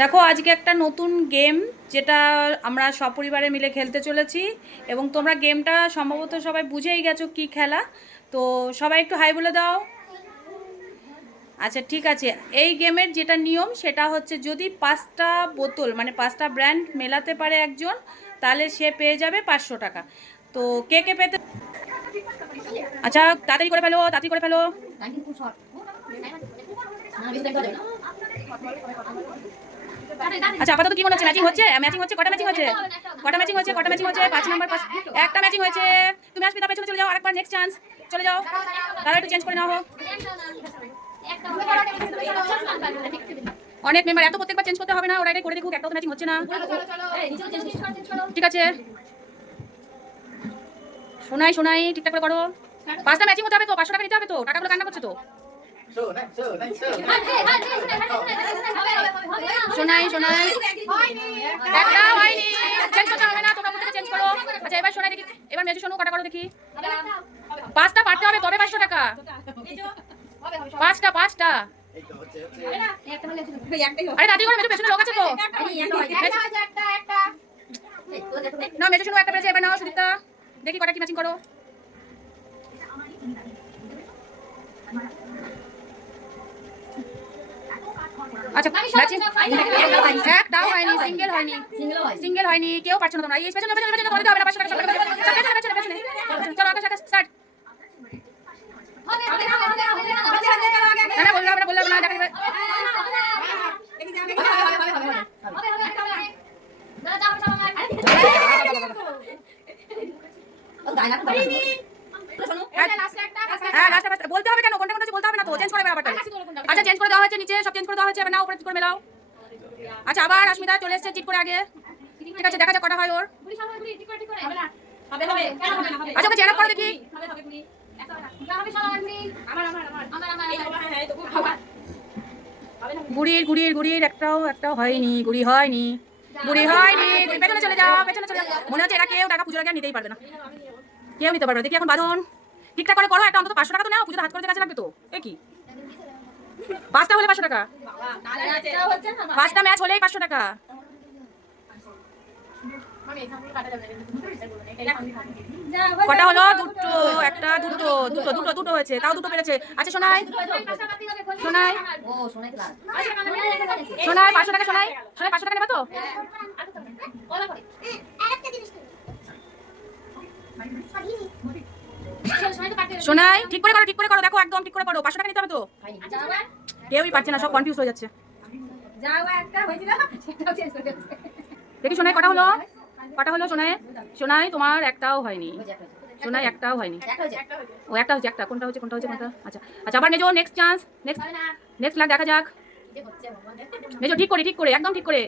দেখো আজকে একটা নতুন গেম যেটা আমরা সপরিবারে মিলে খেলতে চলেছি এবং তোমরা গেমটা সম্ভবত সবাই বুঝেই গেছো কি খেলা। তো সবাই একটু হাই বলে দাও। আচ্ছা ঠিক আছে, এই গেমের যেটা নিয়ম সেটা হচ্ছে যদি 5টা বোতল মানে 5টা ব্র্যান্ড মেলাতে পারে একজন, তাহলে সে পেয়ে যাবে 500 টাকা। তো কে কে পেতে, আচ্ছা তাড়াতাড়ি করে ফেলো, তাড়াতাড়ি করে ফেলো। আচ্ছা আপাতত কি মনে হচ্ছে, ম্যাচিং হচ্ছে? ম্যাচিং হচ্ছে, কটা ম্যাচিং হচ্ছে? কটা ম্যাচিং হচ্ছে? কটা ম্যাচিং হচ্ছে? 5 নাম্বার 5 একটা ম্যাচিং হয়েছে। তুমি আসবে পেছনে চলে যাও, আরেকবার নেক্সট চান্স, চলে যাও। তারা একটু চেঞ্জ করে নাও। অনেক মেম্বার, এত প্রত্যেকবার চেঞ্জ করতে হবে না, ওরা এটাই করে দেখুক, একটাও তো ম্যাচিং হচ্ছে না। ঠিক আছে শোনাই শোনাই, ঠিকঠাক করে করো। 5টা ম্যাচিং হতে হবে তো, 500 টাকা নিতে হবে তো, টাকাগুলো কান্না করছে তো। শোনাই শোনাই, একটা হয়নি, চেঞ্জ করতে হবে না, তোমরা প্রত্যেকে চেঞ্জ করো। আচ্ছা এবার শোনাই দেখি, এবার মেজু শোনো, কটা করো দেখি। 5টা পারতে হবে তবে 500 টাকা। 5টা 5টা। আরে দাদি করে মেজু, পেছনে লোক আছে তো। না মেজু শোনো, একটা পেয়েছে, এবার নাও সুদীপ্তা, দেখি কটা কি ম্যাচিং করো। আচ্ছা ম্যাচিং একটাও হয়নি, সিঙ্গেল হয়নি, সিঙ্গেল হয়নি, কেউ পারছো না তোমরা। এই পেছনে পেছনে পেছনে তোমাদের হবে না 500 টাকা, পেছনে পেছনে পেছনে। চলো আকাশ আকাশ স্টার্ট। না না বললাম না, বললাম না, দেখা যাবে। হ্যাঁ লাস্টে বলতে হবে কেন, কোনটা কোনটা বলতে হবে না তো, চেঞ্জ করে ব্যাপারটা। আচ্ছা চেঞ্জ করে দেওয়া হয়েছে, নিচে সব চেঞ্জ করে দেওয়া হয়েছে, এবার নাও উপরে করে মেলাও। আচ্ছা আবার আস্মিতা চলে এসেছে চিট করে আগে। ঠিক আছে দেখা যাক কটা হয় ওর। আচ্ছা ওকে চেয়ার আপ করো দেখি। গুড়ির গুড়ির গুড়ির একটাও হয়নি, গুড়ি হয়নি, গুড়ি হয়নি। পেছনে চলে যাও, পেছনে চলে যাও। মনে হচ্ছে এরা কেউ টাকা পুজোর আগে নিতেই পারবে না, কেউ নিতে পারবে না। দেখি এখন বাঁধন ঠিকঠাক করে করো, একটা অন্তত 500 টাকা তো নাও, পুজোতে হাত খরচের কাছে লাগবে তো। এ কি 5টা হলে 500 টাকা, 5টা ম্যাচ হলেই 500 টাকা। কটা হলো? দুটো, একটা, দুটো, দুটো দুটো দুটো হয়েছে, তাও দুটো পেরেছে। আচ্ছা শোনাই শোনাই শোনাই 500 টাকা, শোনাই শোনাই 500 টাকা নেবে তো। শোনাই ঠিক করে করো, ঠিক করে করো, দেখো একদম ঠিক করে করো, 500 টাকা নিতে হবে তো। কেউই পারছে না, সব কনফিউজ হয়ে যাচ্ছে। দেখি শোনাই কটা হলো, কটা হলো শোনাই। শোনাই তোমার একটাও হয়নি, শোনাই একটাও হয়নি। ও একটা হচ্ছে, একটা কোনটা হচ্ছে, কোনটা হচ্ছে, কোনটা। আচ্ছা আচ্ছা আবার মেজো, নেক্সট চান্স, নেক্সট নেক্সট লাগ দেখা যাক। মেজো ঠিক করে, ঠিক করে, একদম ঠিক করে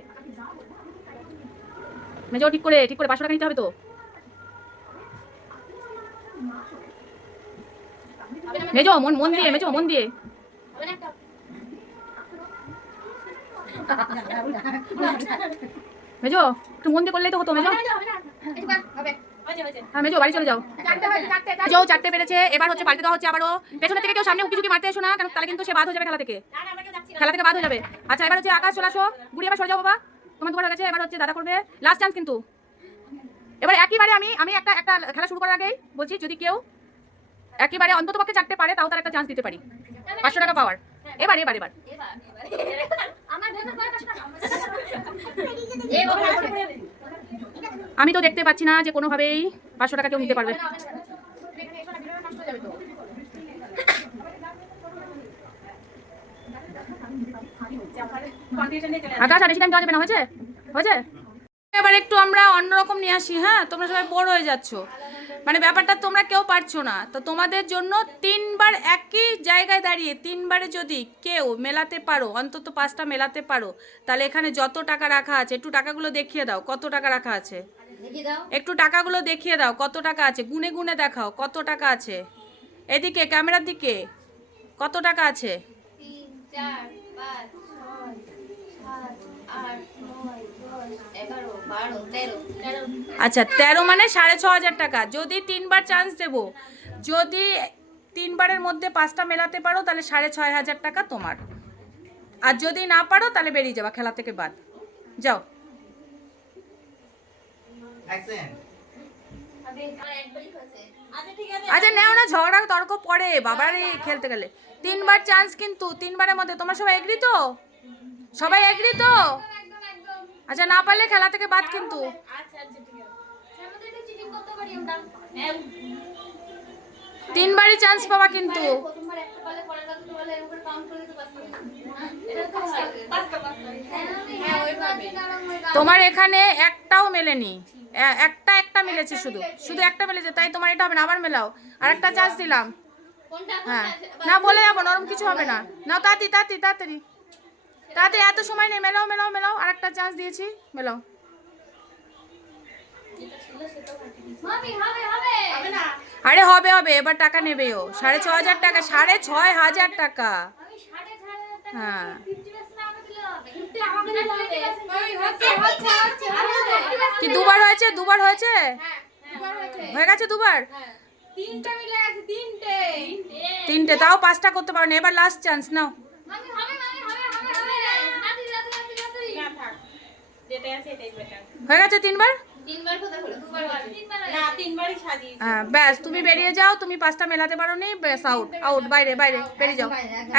মেজো, ঠিক করে, ঠিক করে 500 টাকা নিতে হবে তো। মেজো মন মন দিয়ে, মেজো মন দিয়ে। মেজো একটু মন দিয়ে করলেই তো হতো মেজো। হ্যাঁ মেজো বাড়ি চলে যাও। মেজো 4টে পেরেছে, এবার হচ্ছে পাল্টে দেওয়া হচ্ছে আবারও। পেছনে থেকে কেউ সামনে উকি ঝুঁকি মারতে এসো না, কারণ তাহলে কিন্তু সে বাদ হয়ে যাবে খেলা থেকে, খেলা থেকে বাদ হয়ে যাবে। আচ্ছা এবার হচ্ছে আকাশ চলে আসো, গুড়ি এবার সরে যাও বাবা, তোমার দুবার হয়ে গেছে, এবার হচ্ছে দাদা করবে লাস্ট চান্স কিন্তু। এবার একেবারে আমি আমি একটা একটা খেলা শুরু করার আগেই বলছি, যদি কেউ একেবারে অন্তত পক্ষে 4টে পারে তাও তার একটা চান্স দিতে পারি 500 টাকা পাওয়ার। এবার এবার এবার আমি তো দেখতে পাচ্ছি না যে কোনোভাবেই 500 টাকা কেউ নিতে পারবে। আকাশ আর বেশি টাইম দেওয়া যাবে না, হয়েছে হয়েছে। এবার একটু আমরা অন্যরকম নিয়ে আসি। হ্যাঁ তোমরা সবাই বোর হয়ে যাচ্ছ, মানে ব্যাপারটা তোমরা কেউ পারছো না, তো তোমাদের জন্য 3বার একই জায়গায় দাঁড়িয়ে 3বারে যদি কেউ মেলাতে পারো, অন্তত 5টা মেলাতে পারো, তাহলে এখানে যত টাকা রাখা আছে, একটু টাকাগুলো দেখিয়ে দাও কত টাকা রাখা আছে, একটু টাকাগুলো দেখিয়ে দাও কত টাকা আছে, গুনে গুনে দেখাও কত টাকা আছে, এদিকে ক্যামেরার দিকে কত টাকা আছে। 3 4 5 6 7 8 9 10 11 12 13 আচ্ছা 13 মানে 6,500 টাকা। যদি 3বার চান্স দেবো, যদি 3বারের মধ্যে 5টা মেলাতে পারো তাহলে 6,500 টাকা তোমার। আর যদি না পারো তাহলে বেরিয়ে যাবা খেলা থেকে বাদ। যাও। আচ্ছা নেও না, ঝগড়া তর্ক পরে বাবারে খেলতে গেলে। 3বার চান্স কিন্তু, 3বারের মধ্যে তোমরা সবাই এগ্রি তো? সবাই এগ্রি তো? আচ্ছা না পারলে খেলা থেকে বাদ কিন্তু। আচ্ছা ঠিক আছে, আমাদের একটু চিটিং করতে পারি আমরা। 3বারই চান্স পাবা কিন্তু। প্রথমবার একটা পারলে পরের বার দুটো পারলে এরকম কাউন্ট করে দিতে পারবে। এটা তো পাঁচটা হ্যাঁ ওইভাবে। তোমার এখানে একটাও মেলেনি, একটা মিলেছে, শুধু একটা মিলেছে, তাই তোমার এটা হবে না। আবার মেলাও, আরেকটা চান্স দিলাম। কোনটা হ্যাঁ না বলে যাবো, নরম কিছু হবে না। নাও তাড়াতাড়ি, এত সময় নেই। মেলাও, আরেকটা চান্স দিয়েছি, মেলাও। মামি হবে না। আরে হবে, এবার টাকা নেবে ও। 6,500 টাকা, 6,500 টাকা। আমি 6,500 টাকা হ্যাঁ 50% আমাকে দিলে হবে। 50 আমাকে দিলে হবে। হচ্ছে। কি দুবার হয়েছে? হ্যাঁ দুবার হয়েছে। হয়ে গেছে দুবার? হ্যাঁ তিনটা মিলে গেছে, তিনটে, তাও 5টা করতে পারো না। এবার লাস্ট চান্স নাও। মামি হবে। নাতি না থাক, যেটা আছে এটাই বেটার। হয়ে গেছে 3বার? তিনবার কথা হলো, দুবার হয়েছে। না তিনবারই সাজিয়েছি। হ্যাঁ ব্যাস, তুমি বেরিয়ে যাও। তুমি 5টা মেলাতে পারো নি, ব্যাস আউট, বাইরে বেরিয়ে যাও।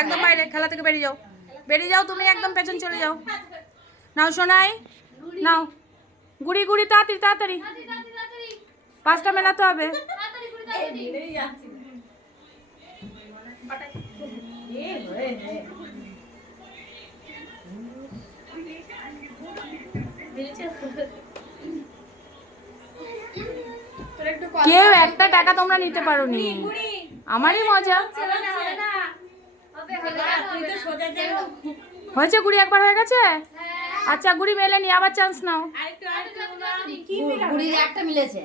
একদম বাইরে, খেলা থেকে বেরিয়ে যাও তুমি, একদম পেছন চলে যাও। নাও সোনাই, নাও গুড়ি তাড়াতাড়ি 5টা মেলাতে হবে। কেউ একটা টাকা তোমরা নিতে পারো নি, আমারই মজা হয়েছে। গুড়ি একবার হয়ে গেছে। আচ্ছা গুড়ি মেলেনি, আবার চান্স নাও। গুড়ির একটা মিলেছে।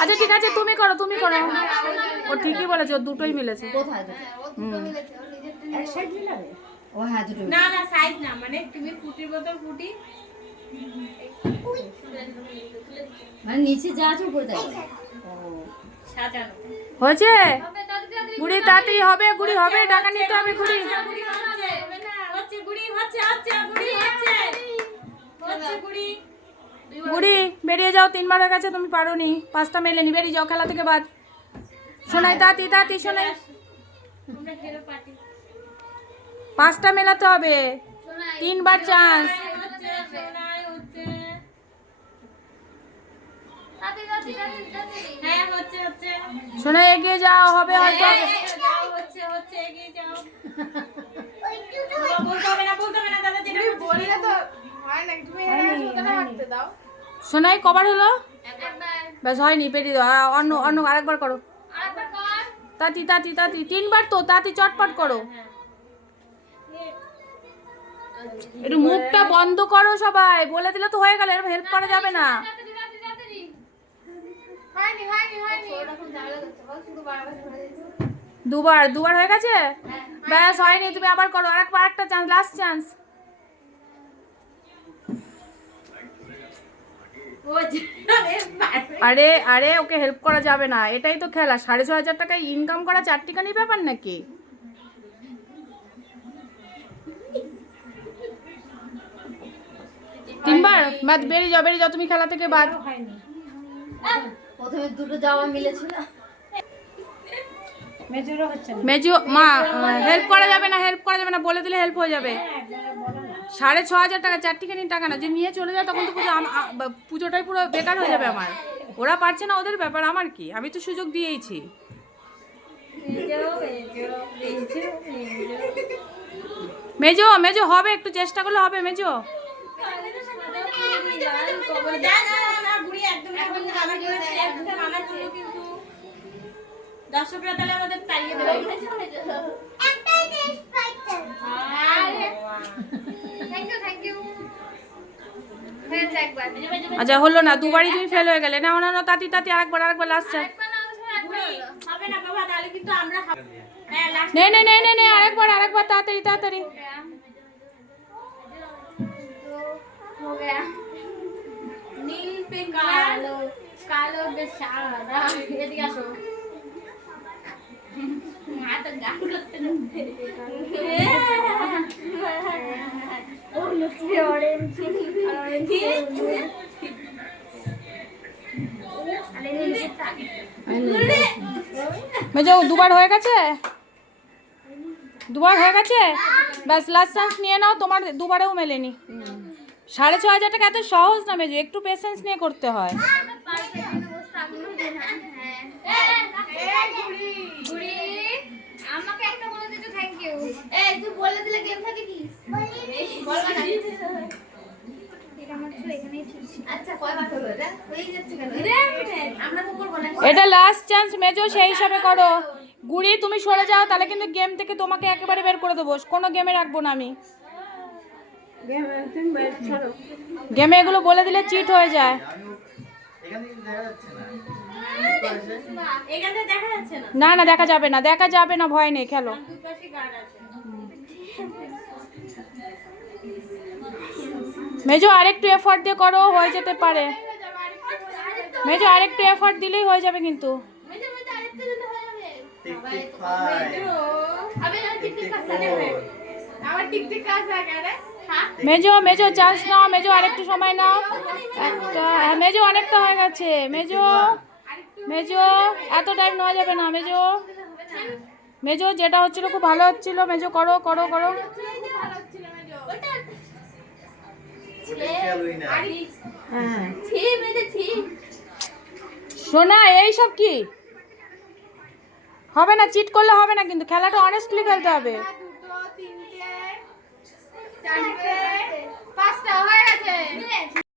আচ্ছা ঠিক আছে, তুমি করো। ও ঠিকই বলেছে, ওর দুটোই মিলেছে। কোথায় দুটো? এক সাইড মিলাবে? ও হ্যাঁ দুটো মিলেছে। না সাইজ না, মানে তুমি ফুটির বোতল ফুটি মানে নিচে যা আছে উপরে তাই। ও সাজানো হয়েছে গুড়ি, তাড়াতাড়ি হবে। গুড়ি হবে, টাকা নিতে হবে। গুড়ি গুড়ি বেরিয়ে যাও। 3বার হয়ে গেছে, তুমি পারো নি। 5টা মেলেনি, বেরিয়ে যাও খেলা থেকে বাদ। শোনাই তাড়াতাড়ি শোনাই, 5টা মেলাতে হবে। 3বার চান্স। শোনাই এগিয়ে যাও, হবে হয়তো। শোনাই কবার হলো? ব্যাস হয়নি, বেরিয়ে দাও। অন্য আরেকবার করো। তাড়াতাড়ি 3বার তো, তাড়াতাড়ি চটপট করো। একটু মুখটা বন্ধ করো সবাই, বলে দিলে তো হয়ে গেল, এরকম হেল্প করা যাবে না। দুবার হয়ে গেছে, ব্যাস হয়নি। তুমি আবার করো, আরেকটা চান্স, লাস্ট চান্স। আরে ওকে হেল্প করা যাবে না, এটাই তো খেলা। 6,500 টাকায় ইনকাম করা চারটিখানি ব্যাপার নাকি? তিনবার বাদ, বেরিয়ে যাও তুমি খেলা থেকে বাদ। প্রথমে দুটো জামা মিলেছিল। মেজো মা, হেল্প করা যাবে না, বলে দিলে হেল্প হয়ে যাবে। 6,500 টাকা, চারটিখানি টাকা না, যে নিয়ে চলে যায় তখন তো পুজোটাই পুরো বেকার হয়ে যাবে আমার। ওরা পারছে না, ওদের ব্যাপার, আমার কি? আমি তো সুযোগ দিয়েইছি। মেজো হবে, একটু চেষ্টা করলে হবে। মেজো দর্শকরা তাহলে আমাদের তাড়িয়ে দেবে। Thank you. আচ্ছা হলো না, দুবারই তুমি ফেল হয়ে গেলে। না তাতি আরেকবার লাস্ট চান্স। হবে না বাবা, তাহলে কিন্তু আমরা হ্যাঁ লাস্ট নে আরেকবার তাড়াতাড়ি। हो गया নীল पे কালো, কালো पे সাদা। এদিকে আসো। মা তো গান করতে মেজো দুবার হয়ে গেছে, দুবার হয়ে গেছে, ব্যাস লাস্ট চান্স নিয়ে নাও, তোমার দুবারেও মেলেনি। 6,500 টাকা এত সহজ না মেজো, একটু পেশেন্স নিয়ে করতে হয়। আমাকে একটা বলে দিতে থ্যাংক ইউ। এই তুই বলে দিলে গেম থাকে কি বলবা না। এটা আমার তো এখানেই ঠিক। আচ্ছা কয়বার হলো এটা হয়ে যাচ্ছে কেন আমরা তো করব না। এটা লাস্ট চান্স মেজো, সেই হিসাবে করো। গুড়ি তুমি সরে যাও, তাহলে কিন্তু গেম থেকে তোমাকে একেবারে বের করে দেবো, কোনো গেমে রাখবো না আমি। গেমে এগুলো বলে দিলে চিট হয়ে যায়। এখানে দেখা যাচ্ছে না। না না দেখা যাবে না, দেখা যাবে না, ভয় নেই, খেলো। মেজো আরেকটু এফোর্ট দিয়ে করো, হয়ে যেতে পারে। মেজো আরেকটু এফোর্ট দিলেই হয়ে যাবে কিন্তু। মেজো মেজো আরেকটু দিতে হয়ে যাবে। টিক ফাইভ, আবে না টিকটিক কাছে দেবে। আমার টিকটিক কাছে আগে হ্যাঁ মেজো মেজো চান্স নাও, মেজো আরেকটু সময় নাও। একটা, হ্যাঁ মেজো অনেকটা হয়ে গেছে। মেজো মেজো এত টাইম নেওয়া যাবে না মেজো। মেজো যেটা হচ্ছিল খুব ভালো হচ্ছিল, মেজো করো করো করো। Potential winner. হ্যাঁ ছি মেজো ছি। সোনা এইসব কি হবে না, চিট করলে হবে না কিন্তু, খেলাটা অনেস্টলি খেলতে হবে। 2 3 4 5টা হয়ে গেছে।